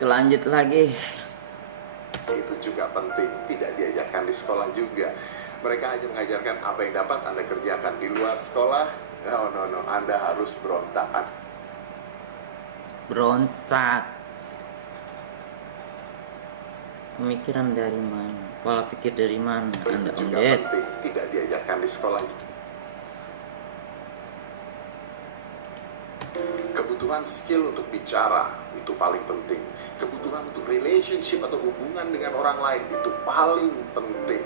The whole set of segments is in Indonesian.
Kita lanjut lagi. Itu juga penting, tidak diajarkan di sekolah juga. Mereka hanya mengajarkan apa yang dapat Anda kerjakan di luar sekolah. No, Anda harus berontak. Berontak. Pemikiran dari mana? Pola pikir dari mana? Anda Itu juga penting, tidak diajarkan di sekolah. Kebutuhan skill untuk bicara itu paling penting. Kebutuhan untuk relationship atau hubungan dengan orang lain itu paling penting.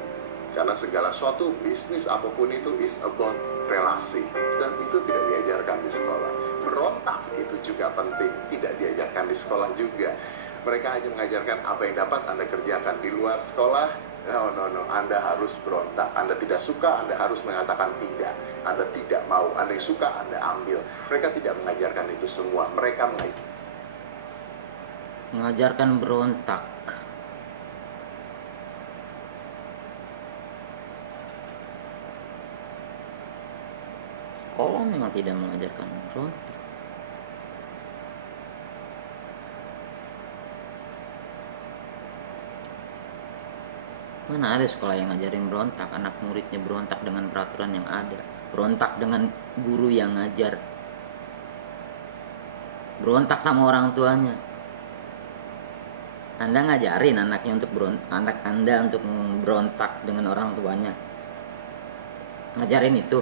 Karena segala suatu bisnis apapun itu is about relasi. Dan itu tidak diajarkan di sekolah. Berontak itu juga penting, tidak diajarkan di sekolah juga. Mereka hanya mengajarkan apa yang dapat Anda kerjakan di luar sekolah. No, Anda harus berontak. Anda tidak suka, Anda harus mengatakan tidak. Anda tidak mau, Anda yang suka, Anda ambil. Mereka tidak mengajarkan itu semua. Mereka mengajarkan berontak. Sekolah memang tidak mengajarkan berontak. Mana ada sekolah yang ngajarin berontak, anak muridnya berontak dengan peraturan yang ada, berontak dengan guru yang ngajar, berontak sama orang tuanya. Anda ngajarin anaknya untuk anak Anda untuk berontak dengan orang tuanya, ngajarin itu.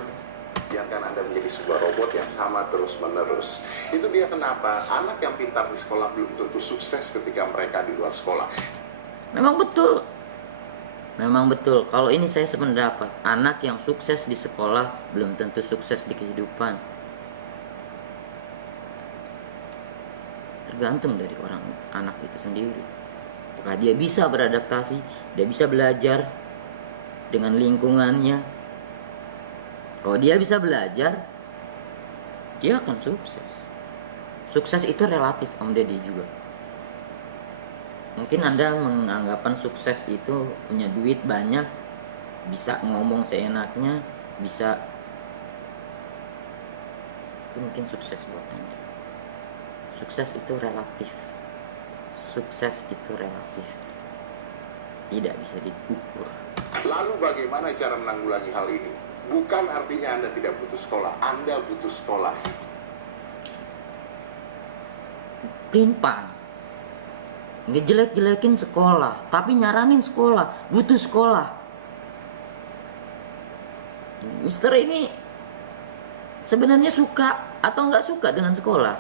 biarkan Anda menjadi sebuah robot yang sama terus-menerus. Itu dia kenapa anak yang pintar di sekolah belum tentu sukses ketika mereka di luar sekolah. Memang betul. Kalau ini saya sependapat, anak yang sukses di sekolah belum tentu sukses di kehidupan. Tergantung dari anak itu sendiri. Apakah dia bisa beradaptasi, dia bisa belajar dengan lingkungannya. Kalau dia bisa belajar, dia akan sukses. Sukses itu relatif, Om Deddy juga. Mungkin Anda menganggapan sukses itu punya duit banyak, bisa ngomong seenaknya, bisa, itu mungkin sukses buat Anda. Sukses itu relatif. Tidak bisa diukur. Lalu bagaimana cara menanggulangi hal ini? Bukan artinya Anda tidak butuh sekolah, Anda butuh sekolah. Pelin-pelan, ngejelek-jelekin sekolah, tapi nyaranin sekolah, butuh sekolah. Mister ini sebenarnya suka atau nggak suka dengan sekolah?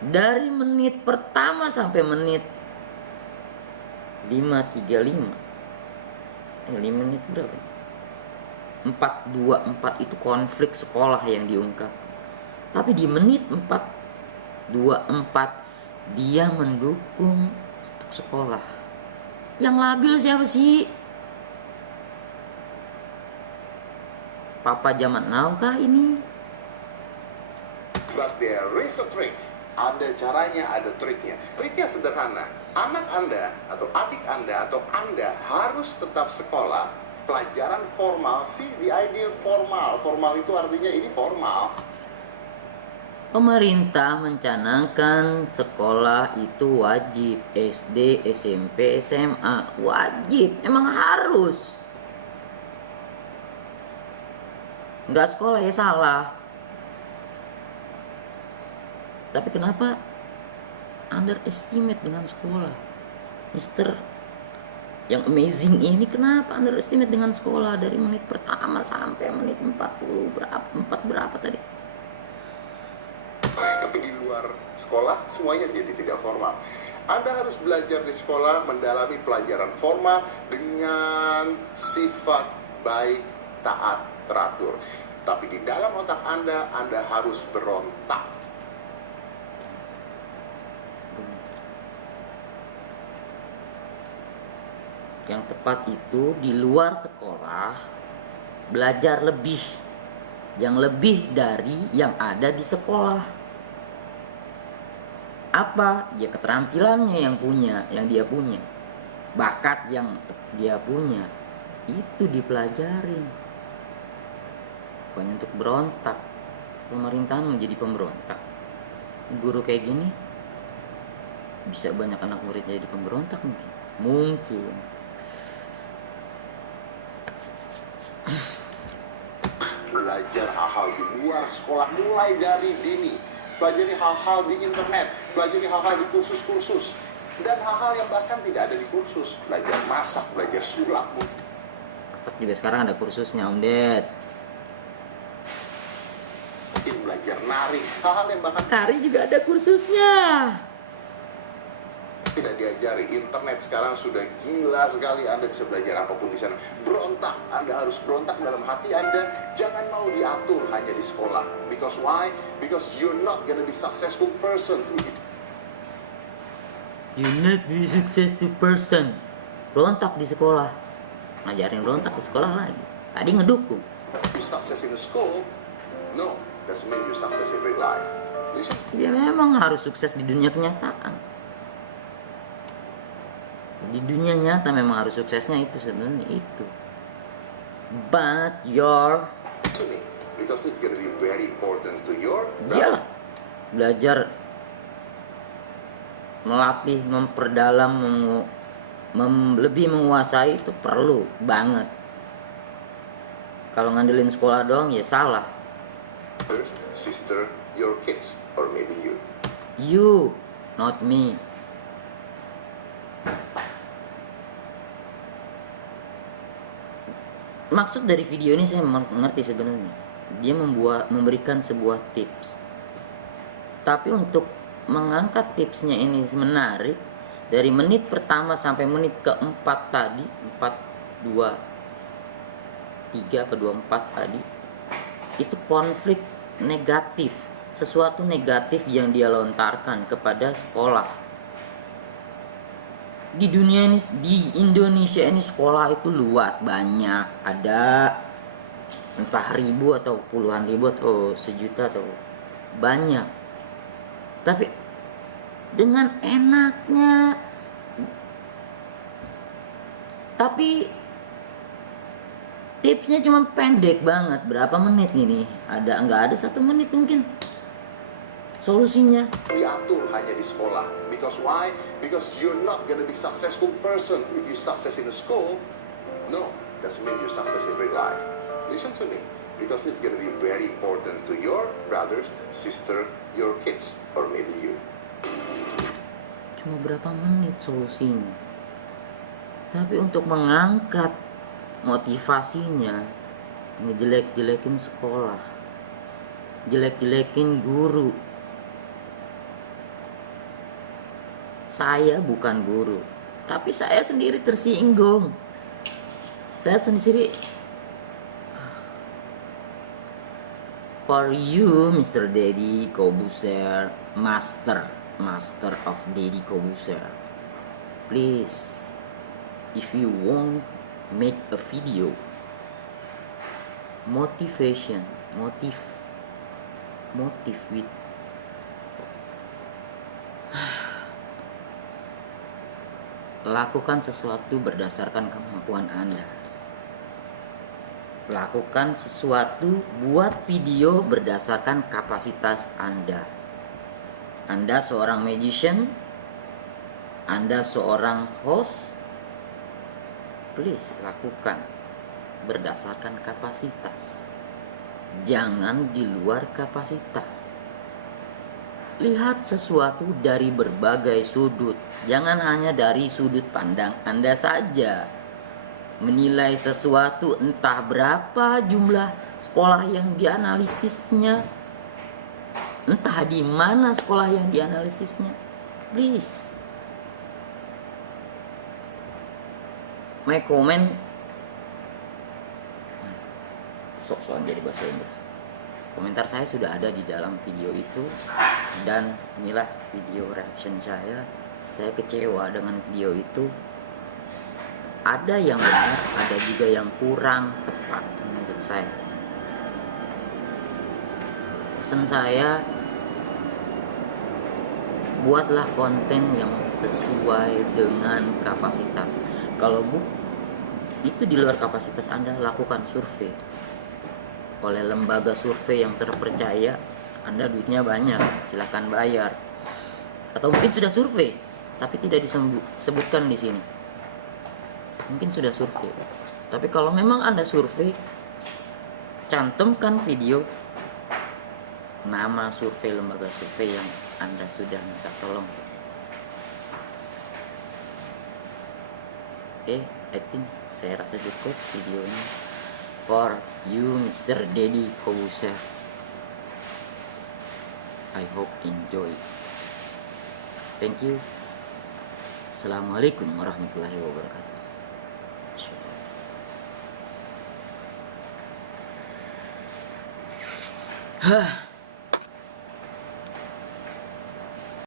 Dari menit pertama sampai menit 5.35, 5 menit berapa? 4.24 itu konflik sekolah yang diungkap. Tapi di menit 4.24 dia mendukung sekolah. Yang labil siapa sih? Papa zaman now kah ini? But there is a trick. Ada caranya, ada triknya. Triknya sederhana. Anak Anda atau adik Anda atau Anda harus tetap sekolah. Pelajaran formal sih, the idea formal. Formal itu artinya ini formal. Pemerintah mencanangkan sekolah itu wajib, SD, SMP, SMA, wajib, emang harus. Nggak sekolah ya salah. Tapi kenapa underestimate dengan sekolah? Mister yang amazing ini kenapa underestimate dengan sekolah dari menit pertama sampai menit 40 berapa? 4 berapa tadi? Tapi di luar sekolah semuanya jadi tidak formal. Anda harus belajar di sekolah, mendalami pelajaran formal dengan sifat baik, taat, teratur. Tapi di dalam otak Anda harus berontak. Yang tepat itu di luar sekolah belajar lebih, yang lebih dari yang ada di sekolah. Apa? Ya keterampilannya yang dia punya, bakat yang dia punya, itu dipelajarin. Bukan untuk berontak. Pemerintahan menjadi pemberontak. Guru kayak gini bisa banyak anak murid jadi pemberontak mungkin. Belajar hal-hal di luar sekolah mulai dari dini, pelajari hal-hal di internet, pelajari hal-hal di kursus-kursus, dan hal-hal yang bahkan tidak ada di kursus. Belajar masak, belajar sulap. Masak juga sekarang ada kursusnya Om Ded. Mungkin belajar nari, hal-hal yang bahkan Nari juga ada kursusnya. tidak diajari. Internet sekarang sudah gila sekali. Anda bisa belajar apapun di sana. Berontak, Anda harus berontak dalam hati Anda. Jangan mau diatur hanya di sekolah. Because why? Because you're not gonna be successful person. You not be successful person. Berontak di sekolah. Ngajarin berontak di sekolah lagi. Tadi ngedukung. You success in the school, no, doesn't mean you success in real life. Listen. Dia memang harus sukses di dunia kenyataan. Di dunia nyata memang harus suksesnya itu sebenarnya itu. But your To me, because it's gonna be very important to your iyalah belajar, melatih, memperdalam, lebih menguasai itu perlu banget. Kalau ngandelin sekolah doang ya salah. brothers, sister, your kids, or maybe you. You, not me. Maksud dari video ini saya mengerti sebenarnya. Dia memberikan sebuah tips. Tapi untuk mengangkat tipsnya ini menarik. Dari menit pertama sampai menit keempat tadi, 4, 2, 3 atau 24 tadi, itu konflik negatif, sesuatu negatif yang dia lontarkan kepada sekolah. Di dunia ini, di Indonesia ini sekolah itu luas, banyak, ada entah ribu atau puluhan ribu atau sejuta atau banyak. Tapi dengan enaknya, tapi tipsnya cuma pendek banget, berapa menit ini? Nggak ada 1 menit mungkin solusinya. Diatur hanya di sekolah. Because why? Because you're not gonna be successful person if you success in the school. No, doesn't mean you success in real life. Listen to me, because it's gonna be very important to your brothers, sister, your kids, or maybe you. Cuma berapa menit solusinya. Tapi untuk mengangkat motivasinya, ngejelek-jelekin sekolah, jelek-jelekin guru. Saya bukan guru, tapi saya sendiri tersinggung. Saya sendiri. For you, Mr. Deddy Kobuser, Master of Deddy Kobuser, please, if you want make a video motivation, motive with lakukan sesuatu berdasarkan kemampuan Anda. Lakukan sesuatu, buat video berdasarkan kapasitas Anda. Anda seorang magician, Anda seorang host, please lakukan berdasarkan kapasitas. Jangan di luar kapasitas. Lihat sesuatu dari berbagai sudut. Jangan hanya dari sudut pandang Anda saja. Menilai sesuatu entah berapa jumlah sekolah yang dianalisisnya. Entah di mana sekolah yang dianalisisnya. Please. My comment. Sok-sokan jadi bahasa Inggris. Komentar saya sudah ada di dalam video itu. Dan inilah video reaction saya. Saya kecewa dengan video itu. Ada yang benar, ada juga yang kurang tepat menurut saya. Pesan saya, buatlah konten yang sesuai dengan kapasitas. Kalau itu di luar kapasitas Anda, lakukan survei oleh lembaga survei yang terpercaya. Anda duitnya banyak, silahkan bayar. Atau mungkin sudah survei, tapi tidak disebutkan di sini. Mungkin sudah survei. Tapi kalau memang Anda survei, cantumkan video nama survei lembaga survei yang Anda sudah minta tolong. Oke, I think saya rasa cukup videonya for you Mr. Deddy Kobuser. I hope enjoy. Thank you. Assalamualaikum warahmatullahi wabarakatuh. Hah.